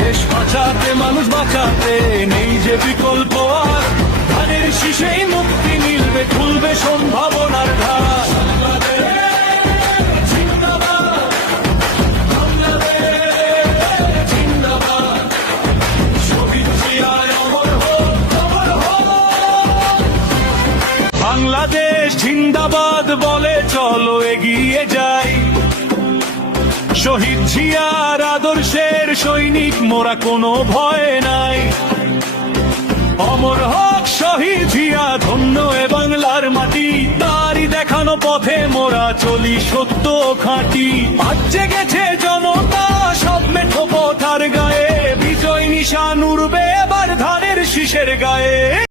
দেশ বাঁচাতে, মানুষ বাঁচাতে নেই যে বিকল্প আর। ধানের শীষেই মুক্তি মিলবে, খুলবে সম্ভাবনার ধার। বাংলাদেশ জিন্দাবাদ বলে চলো এগিয়ে যাই, শহীদ জিয়ার আদর্শের সৈনিক মোরা, কোনো ভয় নাই। অমর হক শহীদ জিয়া, ধন্য এ বাংলার মাটি, তারই দেখানো পথে মোরা চলি সত্য খাঁটি। আজ জেগেছে জনতা সব মেঠো পথার গায়ে, বিজয় নিশান উড়বে এবার ধানের শীষের গায়ে।